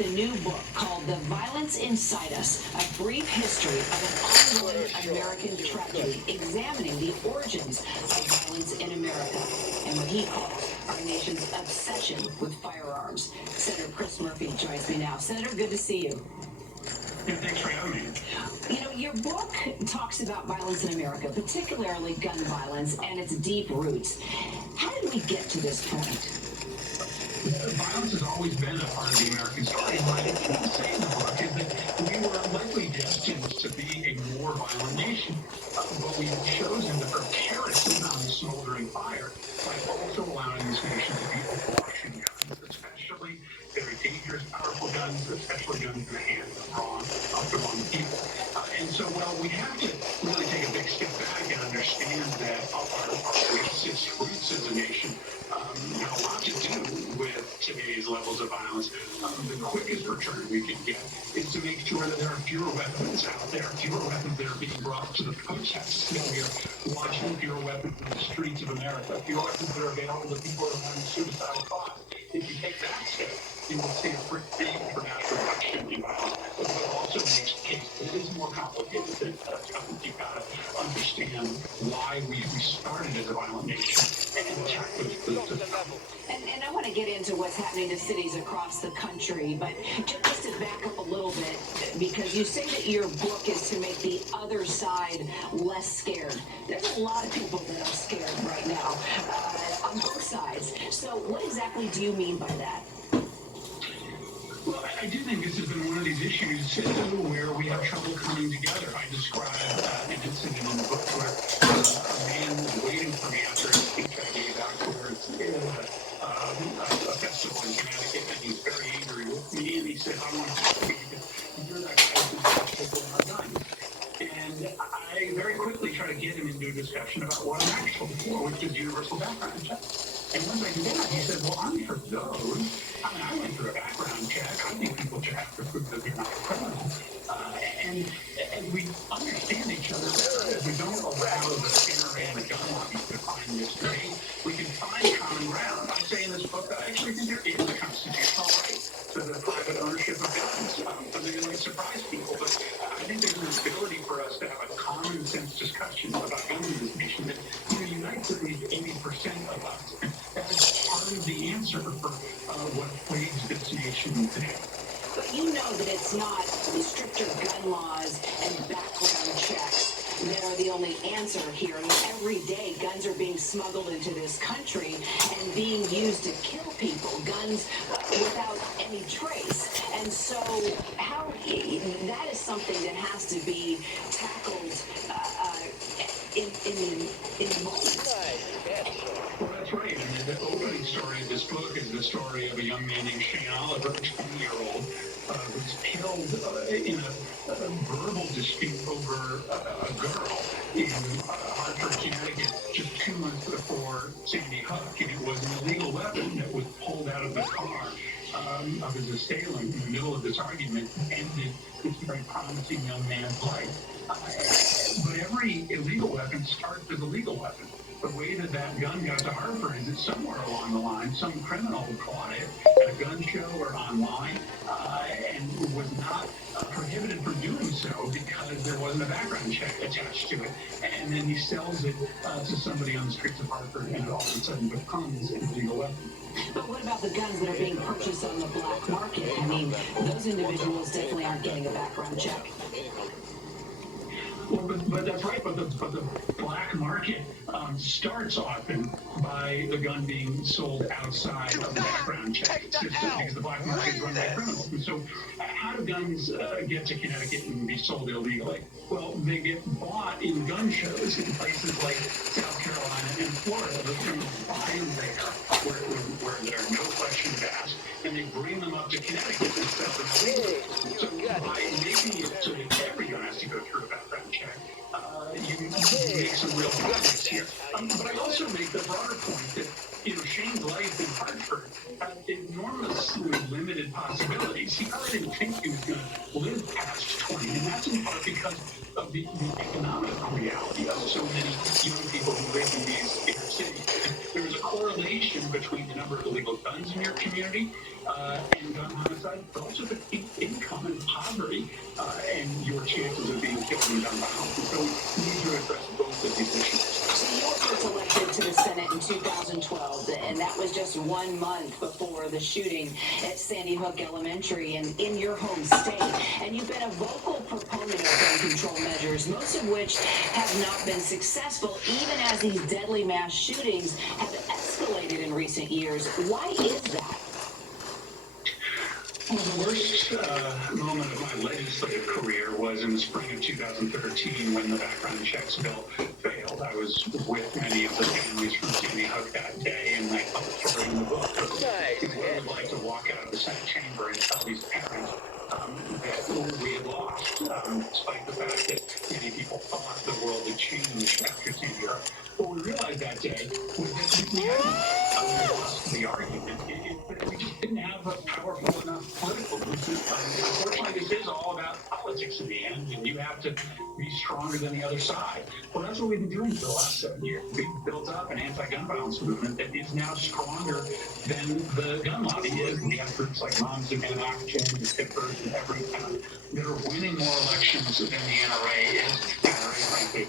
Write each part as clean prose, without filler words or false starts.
with a new book called The Violence Inside Us, a brief history of an ongoing American tragedy, examining the origins of violence in America and what he calls our nation's obsession with firearms. Senator Chris Murphy joins me now. Senator, good to see you. Yeah, thanks for having me. You know, your book talks about violence in America, particularly gun violence and its deep roots. How did we get to this point? Violence has always been a part of the American story. And what I say in the book is that we were likely destined to be a more violent nation. But we've chosen to throw kerosene on the smoldering fire by also allowing this nation to be awash in guns, especially very dangerous, powerful guns, especially guns in the hands of the wrong people. And so, well, we have to really take a big step back and understand that our racist roots as a nation have a lot to do with today's levels of violence. The quickest return we can get is to make sure that there are fewer weapons out there, fewer weapons that are being brought to the protests that we are watching, fewer weapons in the streets of America, fewer weapons that are available to people who are having suicidal thoughts. If you take that step, you will see a pretty dramatic reduction in violence. But it also makes the case that it is more complicated than that. You've got to understand why we started as a violent nation and attack those groups. And I want to get into what's happening to cities across the country, but just to back up a little bit, because you say that your book is to make the other side less scared. There's a lot of people that are scared right now on both sides. So what exactly do you mean by that? Well, I do think this has been one of these issues where we have trouble coming together. I describe an incident in the book where a man was waiting for me after a speech I gave afterwards a festival in Connecticut, and he's very angry with me, and he said, I want to speak because you're that guy who's taking my gun. And I very quickly try to get him into a discussion about what I'm actually for, which is universal background check. And once I did that, he said, well, I'm for those. I mean, I went through a background check. I think people should have to prove that they're not a criminal. And we understand each other better if we don't allow the NRA and the gun lobby to find this debate. We can find common ground. I say in this book that I actually think there is a constitutional right to the private ownership of guns. Something that might surprise people, but I think there's an ability for us to have a common sense discussion about guns in this nation that unites at least 80% of us. That's part of the answer for what plagues this nation today. But you know that it's not the stricter gun laws and background checks that are the only answer here. I mean, every day guns are being smuggled into this country and being used to kill people, guns without any trace. And so that is something that has to be tackled in the moment. Well, that's right. And the opening story of this book is the story of a young man named Shane Oliver, a 20-year-old, who's killed in a verbal dispute over a girl in Hartford, Connecticut, just 2 months before Sandy Hook. And it was an illegal weapon that was pulled out of the car of his assailant in the middle of this argument and ended this very promising young man's life. But every illegal weapon starts as a legal weapon. The way that gun got to Hartford is that somewhere along the line, some criminal bought it at a gun show or online and was not prohibited from doing so because there wasn't a background check attached to it. And then he sells it to somebody on the streets of Hartford, and it all of a sudden becomes an illegal weapon. But what about the guns that are being purchased on the black market? I mean, those individuals definitely aren't getting a background check. Well, but that's right. But the black market starts often by the gun being sold outside of the background check system because the black market is run by criminals. And so, how do guns get to Connecticut and be sold illegally? Well, they get bought in gun shows in places like South Carolina and Florida. The criminals buy them there where there are no questions asked, and they bring them up to Connecticut and sell them illegally. So by making it so that every gun has to go through a background check, you make some real progress here. But I also make the broader point that, Shane's life in Hartford had enormously limited possibilities. He probably didn't think he was going to live past 20, and that's in part because of the economic reality of so many young people who live in these inner cities. there was a correlation between the number of illegal guns in your community and gun homicide, but also the income and poverty and your chances of being killed in gun violence. And so we need to address both of these issues. So you were first elected to the Senate in 2012, and that was just 1 month before the shooting at Sandy Hook Elementary in your home state. And you've been a vocal proponent of gun control measures, most of which have not been successful, even as these deadly mass shootings have escalated in recent years. Why is that? Well, the worst moment of my legislative career was in the spring of 2013 when the background checks bill failed. I was with many of the families from Sandy Hook that day, and I published in the book. I would like to walk out of the Senate chamber and tell these parents that we had lost, despite the fact that many people thought the world had changed after Sandy Hook. What we realized that day was that we hadn't lost the argument. We just didn't have a powerful enough political movement. Unfortunately, this is all about politics in the end, and you have to be stronger than the other side. Well, that's what we've been doing for the last 7 years. We've built up an anti-gun violence movement that is now stronger than the gun lobby is. We have groups like Moms Demand Action and Tippers in every town that are winning more elections than the NRA is. The NRA, frankly,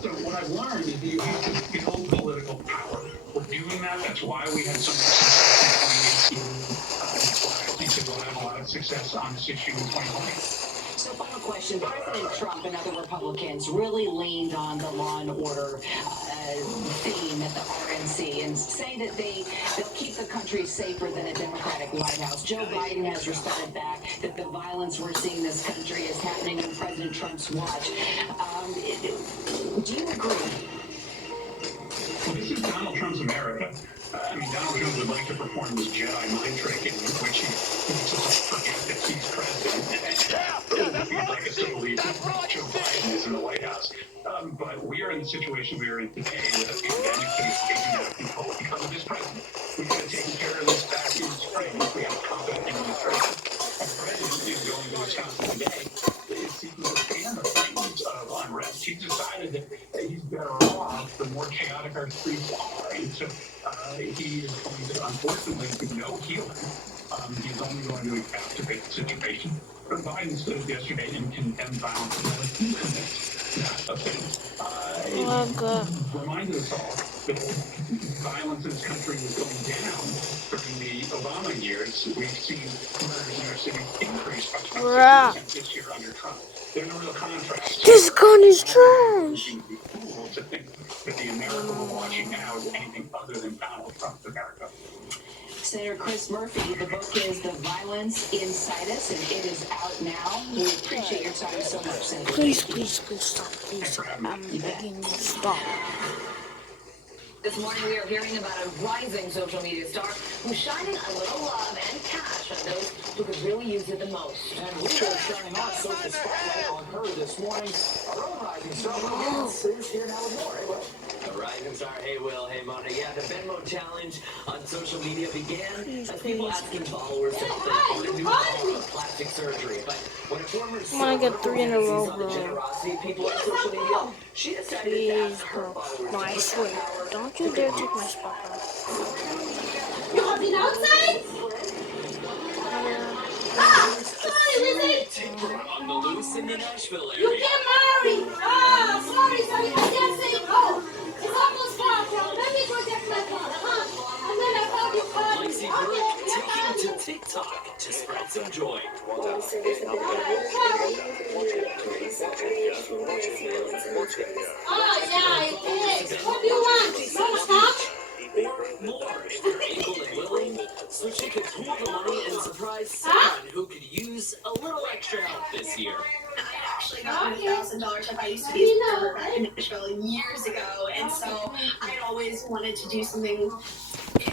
so what I've learned is that you have to build political power. We're doing that. That's why we had so much success in 2018. That's why I think that we'll have a lot of success on this issue in 2020. So final question, President Trump and other Republicans really leaned on the law and order theme at the RNC and say that they'll keep the country safer than a Democratic White House. Joe Biden has responded back that the violence we're seeing in this country is happening on President Trump's watch. Do you agree? Well, this is Donald Trump's America. Donald Trump would like to perform this Jedi mind trick in which he makes us forget that he's president. He'd like us to believe that Joe Biden is in the White House. But we are in the situation we are in today with a pandemic that is taking out of control because of this president. We could have taken care of this back in the spring if we had a competent administration. The president is going to Wisconsin today. Is seeking to fan the flames of unrest. He decided that he's better off the more chaotic our streets are. And so he is going to, unfortunately, with no healing, he's only going to exacerbate the situation. But Biden stood yesterday and condemned violence as he commits that offense. Reminded us all that violence in this country was going down during the Obama years. We've seen murders in our city increase by 20% this year under Trump. There's a real contrast. This gun is trash. To think that the America we're watching now is anything other than Donald Trump's America. Senator Chris Murphy, the book is The Violence Inside Us, and it is out now. We appreciate your time so much, Senator. Please stop. Please. I'm begging you, stop. This morning we are hearing about a rising social media star who's shining a little love and cash on those who could really use it the most. And we are shining our social spotlight on her this morning. Our own rising star, Will Gates, is here now with more. Hey, Will. The rising star, hey Will, hey Mona. Yeah, the Venmo challenge on social media began as people asking followers to put a new form of plastic surgery. But when a former I'm gonna get 3 in a row, saw the bro. generosity of people on social media, she decided to Please, ask her bro. followers No, I swear. Don't you dare take my spot, bro. You have been outside? Ah, sorry, Lizzie. on the loose in the Nashville You area. get married. Ah, sorry, I can't say oh. It's almost 5 Let me go check my phone, and then I call you call Lacey me. Burke taking to TikTok to spread some joy. Oh, yeah, it is. What do you want? Some stuff? Or more if you're able and willing, so she could pool the money and surprise someone who could use a little extra help this year. I actually got my $1,000 if I used to be a server back in Nashville years ago, and so I'd always wanted to do something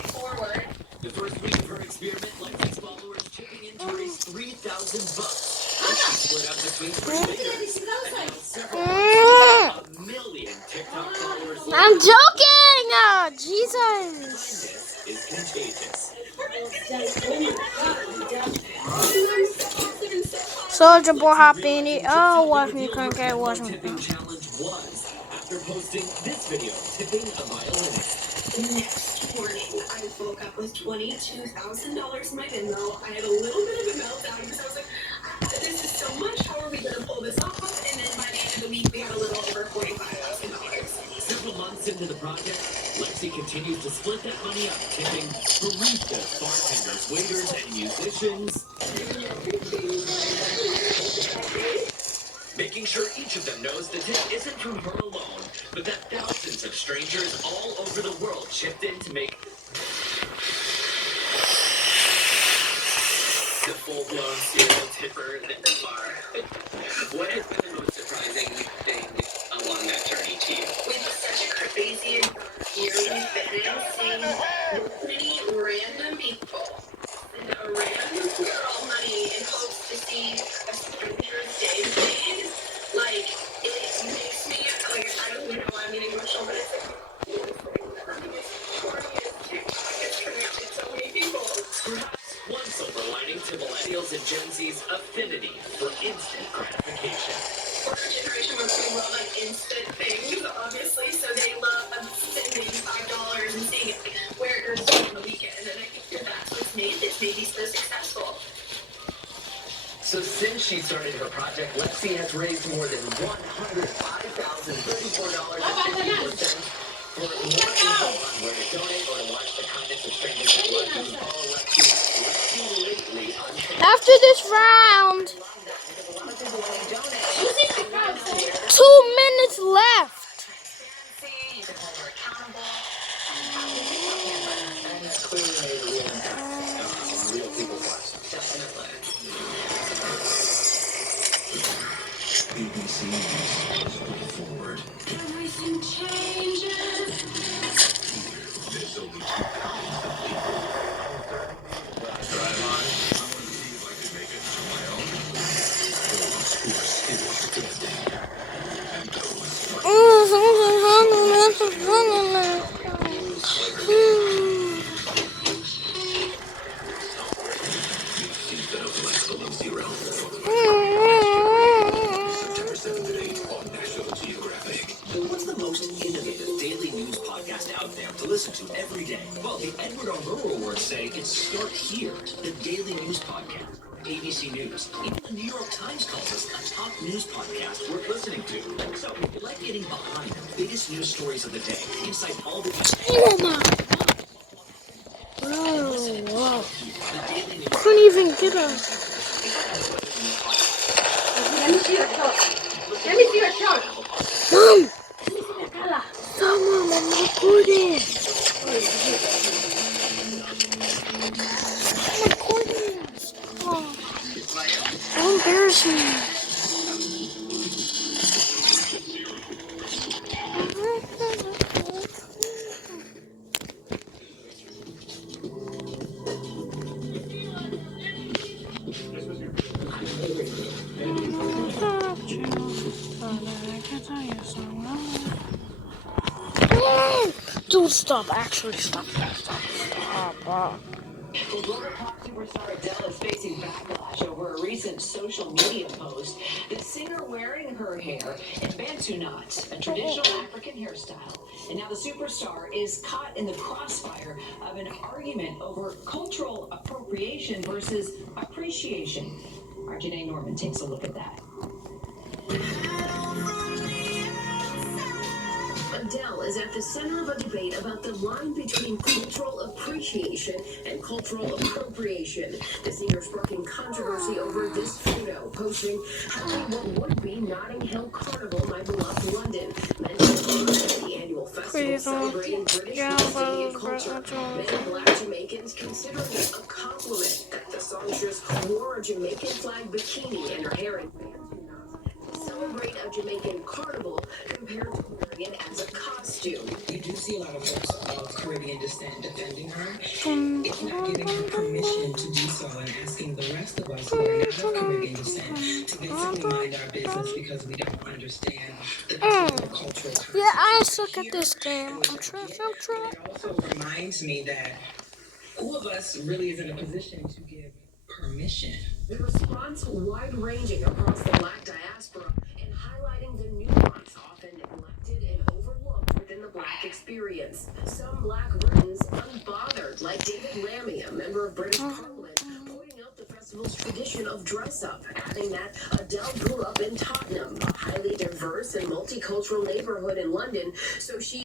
forward. The first week of her experiment left its followers chipping in to raise $3,000. Split up between three figures. And now several a million TikTok followers. I'm joking! Oh, Jesus. Kindness is contagious. Soldier Boy hopping in it. Oh, watch me crank it. Watch me. Tipping challenge was after posting this video tipping a violinist. next morning, I woke up with $22,000 in my Venmo. I had a little bit of a meltdown because I was like, this is so much. How are we going to pull this off? And then by the end of the week, we had a little over $45,000. Several months into the project, Lexi continues to split that money up, tipping baristas, bartenders, waiters, and musicians, making sure each of them knows the tip isn't from her alone, but that thousands of strangers all over the world chipped in to make the full-blown serial tipper that you are. What has been the most surprising thing along that journey to you? We've had such a crazy and dark year. We've been seeing many random people and a random girl money in hopes to see a stranger's day made. Like, it makes me, like, I don't even know why I'm getting emotional, but it's so many people. Perhaps one silver lining to millennials and Gen Z's affinity for instant gratification. We're a generation where we love like instant things, obviously, so they love spending $5 and seeing it where it goes on the weekend. And I think that's what's made this maybe so successful. So since she started her project, Lexi has raised more than $105,034.54. For more info on where to donate or to watch the kindness of strangers at work, you can follow Lexi lately on Facebook. After this round, 2 minutes left. You can hold her accountable. And that's clearly made a real impact on real people's lives. Definitely. ABC News forward. Everything changes. There's only 2 kinds of people. Drive on. I want to see if I can make it smile. Those who are still drifting. And those season of Life Below Zero. September 7th and 8th on National Geographic. What's the most innovative daily news podcast out there to listen to every day? Well, the Edward R. Murrow Awards say it's Start Here, the daily news podcast. ABC News. Even the New York Times calls us a top news podcast worth listening to. So, if you like getting behind the biggest news stories of the day, inside all the Whoa. the daily news. Couldn't even get her. Let me see your shot. Let me see your shot. Mom! Let me see the color. Come on, I'm recording. I'm recording. Oh, don't embarrass me. Dude, stop. Actually, stop. Well, global pop superstar Adele is facing backlash over a recent social media post. The singer wearing her hair in Bantu knots, a traditional African hairstyle. And now the superstar is caught in the crossfire of an argument over cultural appropriation versus appreciation. Our Janae Norman takes a look at that. Adele is at the center of a debate about the line between cultural appreciation and cultural appropriation. The singer sparking controversy over this photo, posting, "Having what would be Notting Hill Carnival, my beloved London," meant to honor the annual festival celebrating British diversity and culture. Many Black Jamaicans consider it a compliment that the songstress wore a Jamaican flag bikini and her hair in Bantu knots to celebrate a Jamaican carnival compared to wearing it as a costume. You do see a lot of folks of Caribbean descent defending her, if not giving her permission to do so and asking the rest of us who are not of Caribbean descent to basically mind our business because we don't understand the particular cultural context. Yeah, I suck at this game. I'm trying. It also reminds me that who of us really is in a position to give permission? The response wide-ranging across the Black diaspora and highlighting the nuance often neglected and overlooked within the Black experience. Some Black Britons unbothered, like David Lammy, a member of British Parliament, pointing out the festival's tradition of dress-up, adding that Adele grew up in Tottenham, a highly diverse and multicultural neighborhood in London, so she